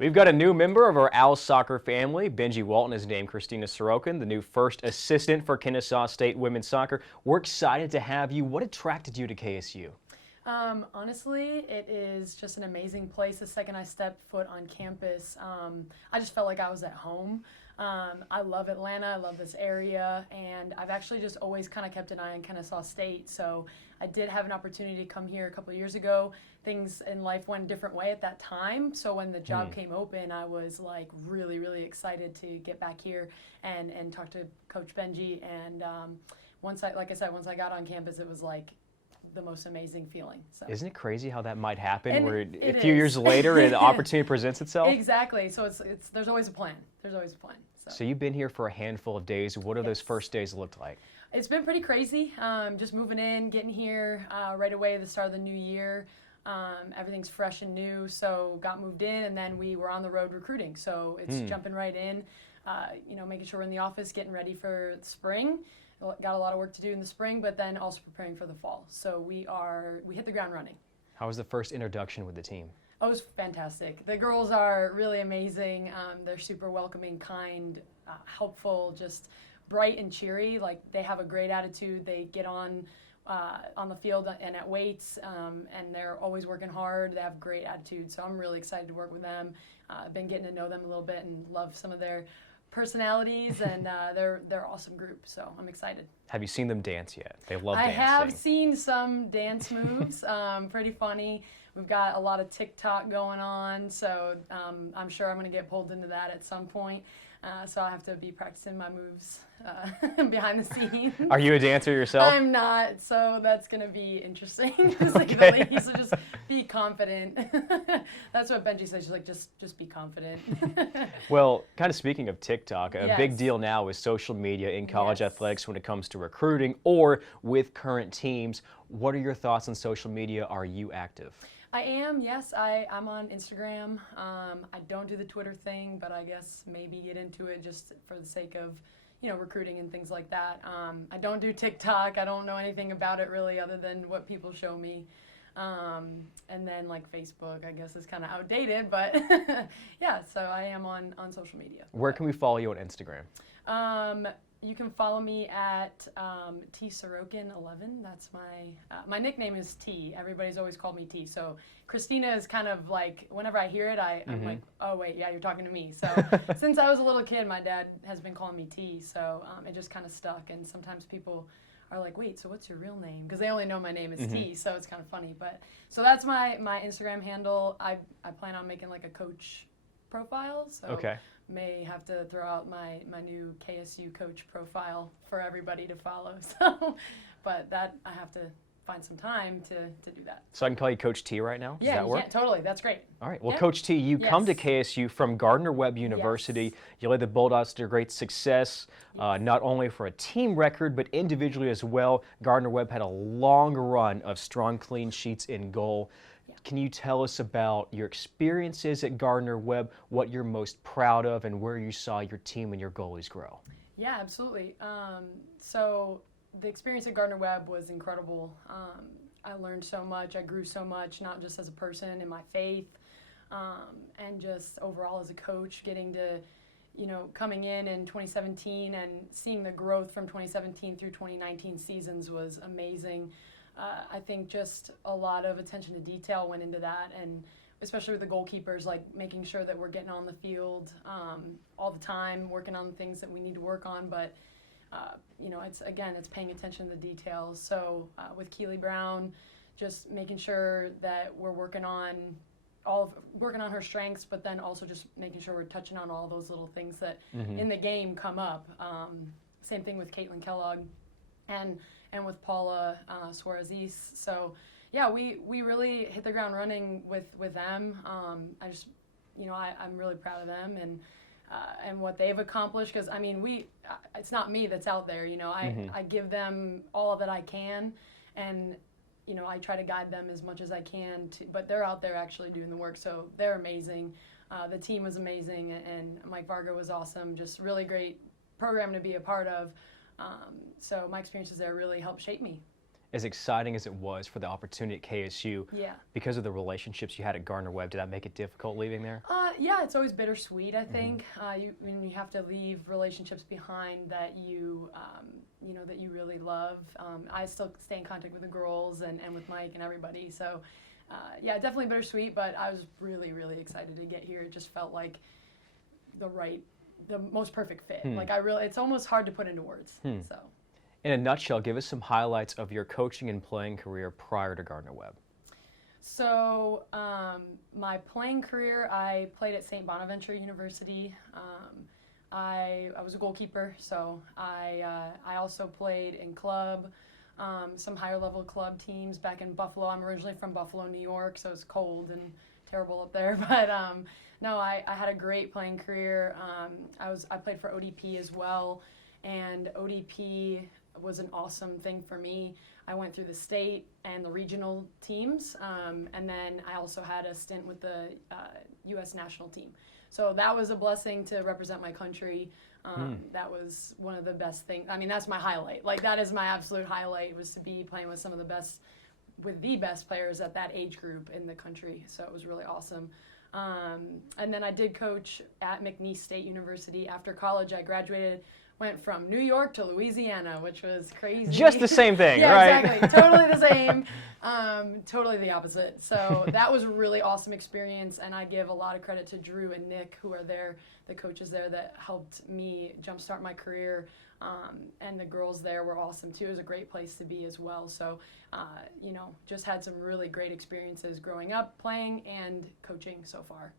We've got a new member of our Owls soccer family. Benji Walton is named Christina Sarokon, the new first assistant for Kennesaw State women's soccer. We're excited to have you. What attracted you to KSU? Honestly, it is just an amazing place. The second I stepped foot on campus, I just felt like I was at home. I love Atlanta, I love this area, and I've actually just always kind of kept an eye on Kennesaw State. So I did have an opportunity to come here a couple of years ago. Things in life went a different way at that time. So when the job came open, I was like really, really excited to get back here and talk to Coach Benji. And once I got on campus, it was like the most amazing feeling. So. Isn't it crazy how that might happen? And where it a few years later, the opportunity presents itself? Exactly. So it's there's always a plan. There's always a plan. So you've been here for a handful of days. What have those first days looked like? It's been pretty crazy. Just moving in, getting here right away at the start of the new year. Everything's fresh and new, so got moved in, and then we were on the road recruiting. So it's jumping right in, making sure we're in the office, getting ready for spring. Got a lot of work to do in the spring, but then also preparing for the fall. So we hit the ground running. How was the first introduction with the team? Oh, it was fantastic. The girls are really amazing. They're super welcoming, kind, helpful, just bright and cheery. Like, they have a great attitude. They get on the field and at weights, and they're always working hard. They have great attitude. So I'm really excited to work with them. I've been getting to know them a little bit and love some of their personalities, and they're awesome group, so I'm excited. Have you seen them dance yet? They love dancing. I have seen some dance moves, pretty funny. We've got a lot of TikTok going on, so I'm sure I'm going to get pulled into that at some point. So I have to be practicing my moves behind the scenes. Are you a dancer yourself? I'm not, so that's going to be interesting to say the least. So just be confident. That's what Benji says. She's like, just be confident. Well, kind of speaking of TikTok, a big deal now is social media in college athletics when it comes to recruiting or with current teams. What are your thoughts on social media? Are you active? I am, yes. I'm on Instagram. I don't do the Twitter thing, but I guess maybe get into it just for the sake of, recruiting and things like that. I don't do TikTok. I don't know anything about it really other than what people show me. And then like Facebook, I guess is kind of outdated, but yeah, so I am on social media. Where can we follow you on Instagram? You can follow me at Sarokon11. That's my nickname is T. Everybody's always called me T. So Christina is kind of like, whenever I hear it, I'm like, oh wait, yeah, you're talking to me. So since I was a little kid, my dad has been calling me T. So it just kind of stuck. And sometimes people are like, wait, so what's your real name? Because they only know my name is T. So it's kind of funny. But so that's my Instagram handle. I plan on making like a coach profile. So may have to throw out my new KSU coach profile for everybody to follow. So, but that I have to find some time to do that. So I can call you Coach T right now? Does that work? Yeah, totally. That's great. All right. Well, Coach T, you come to KSU from Gardner-Webb University. You led the Bulldogs to great success, not only for a team record, but individually as well. Gardner-Webb had a long run of strong clean sheets in goal. Can you tell us about your experiences at Gardner-Webb, what you're most proud of, and where you saw your team and your goalies grow? Yeah, absolutely. So the experience at Gardner-Webb was incredible. I learned so much. I grew so much, not just as a person, in my faith, and just overall as a coach, getting to, coming in 2017 and seeing the growth from 2017 through 2019 seasons was amazing. I think just a lot of attention to detail went into that, and especially with the goalkeepers, like making sure that we're getting on the field all the time, working on the things that we need to work on. But it's paying attention to the details. So with Keely Brown, just making sure that we're working on her strengths, but then also just making sure we're touching on all those little things that in the game come up. Same thing with Caitlin Kellogg, and with Paula Suarez. So yeah, we really hit the ground running with them. I'm really proud of them and what they've accomplished, because it's not me that's out there. I give them all that I can, and I try to guide them as much as I can, but they're out there actually doing the work, so they're amazing. The team was amazing, and Mike Varga was awesome. Just really great program to be a part of. So my experiences there really helped shape me. As exciting as it was for the opportunity at KSU, Yeah. because of the relationships you had at Gardner-Webb, did that make it difficult leaving there? Yeah, it's always bittersweet, I think. When you have to leave relationships behind that that you really love. I still stay in contact with the girls and with Mike and everybody. So, yeah, definitely bittersweet, but I was really, really excited to get here. It just felt like the most perfect fit. Like it's almost hard to put into words. So. In a nutshell, give us some highlights of your coaching and playing career prior to Gardner-Webb. So my playing career, I played at St. Bonaventure University. I was a goalkeeper, so I also played in club, some higher level club teams back in Buffalo. I'm originally from Buffalo, New York, so it's cold and terrible up there. But no, I had a great playing career. I played for ODP as well, and ODP was an awesome thing for me. I went through the state and the regional teams, and then I also had a stint with the U.S. national team. So that was a blessing to represent my country. That was one of the best things. I mean, that's my highlight. Like, that is my absolute highlight, was to be playing with the best players at that age group in the country. So it was really awesome. And then I did coach at McNeese State University. After college, I graduated, went from New York to Louisiana, which was crazy. Just the same thing, yeah, right? Yeah, exactly. Totally the same. Totally the opposite. So that was a really awesome experience, and I give a lot of credit to Drew and Nick, who are there, the coaches there that helped me jumpstart my career. And the girls there were awesome too. It was a great place to be as well. So, just had some really great experiences growing up, playing, and coaching so far.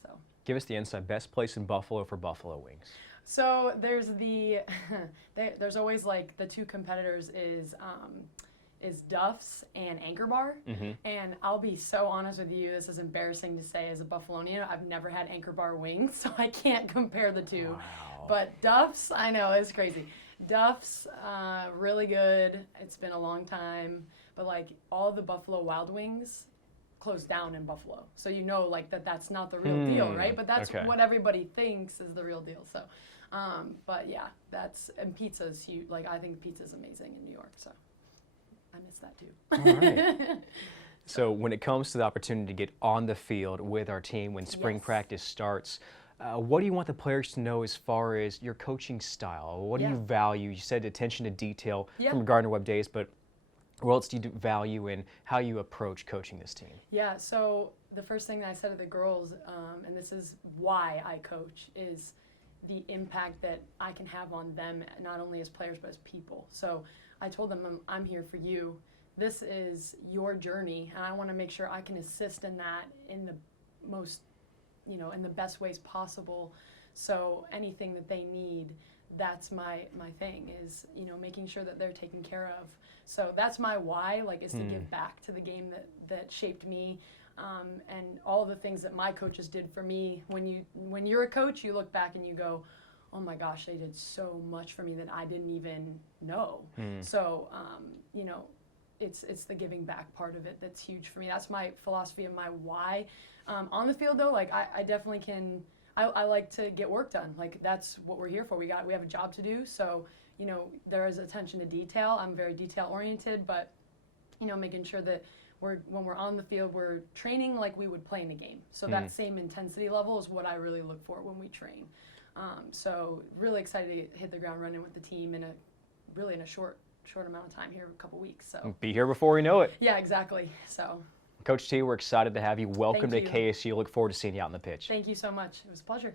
So. Give us the insight. Best place in Buffalo for buffalo wings. So there's there's always like the two competitors is Duff's and Anchor Bar. And I'll be so honest with you, this is embarrassing to say as a Buffalonian, I've never had Anchor Bar wings, so I can't compare the two. Wow. But Duff's, I know, it's crazy. Duff's, really good. It's been a long time, but like all the Buffalo Wild Wings closed down in Buffalo. So like that's not the real deal, right? But that's what everybody thinks is the real deal. So, but yeah, and pizza's huge. Like, I think pizza's amazing in New York, so I miss that too. All right. So when it comes to the opportunity to get on the field with our team when spring practice starts, what do you want the players to know as far as your coaching style? What do you value? You said attention to detail from Gardner-Webb days, but what else do you value in how you approach coaching this team? Yeah, so the first thing that I said to the girls, and this is why I coach, is the impact that I can have on them, not only as players, but as people. So I told them, I'm here for you. This is your journey, and I want to make sure I can assist in that in the most, in the best ways possible. So anything that they need, that's my thing, is, making sure that they're taken care of. So that's my why, is to give back to the game that shaped me, and all the things that my coaches did for me. When you're a coach, you look back and you go, oh my gosh, they did so much for me that I didn't even know. So, it's the giving back part of it that's huge for me. That's my philosophy and my why. On the field though, I definitely can, I like to get work done. That's what we're here for. We have a job to do. So, there is attention to detail. I'm very detail oriented, but, making sure that when we're on the field, we're training like we would play in a game. So that same intensity level is what I really look for when we train. So really excited to hit the ground running with the team in a short amount of time here, a couple weeks. So be here before we know it. Yeah, exactly. So Coach T, we're excited to have you. Welcome Thank to you. KSU. Look forward to seeing you out on the pitch. Thank you so much. It was a pleasure.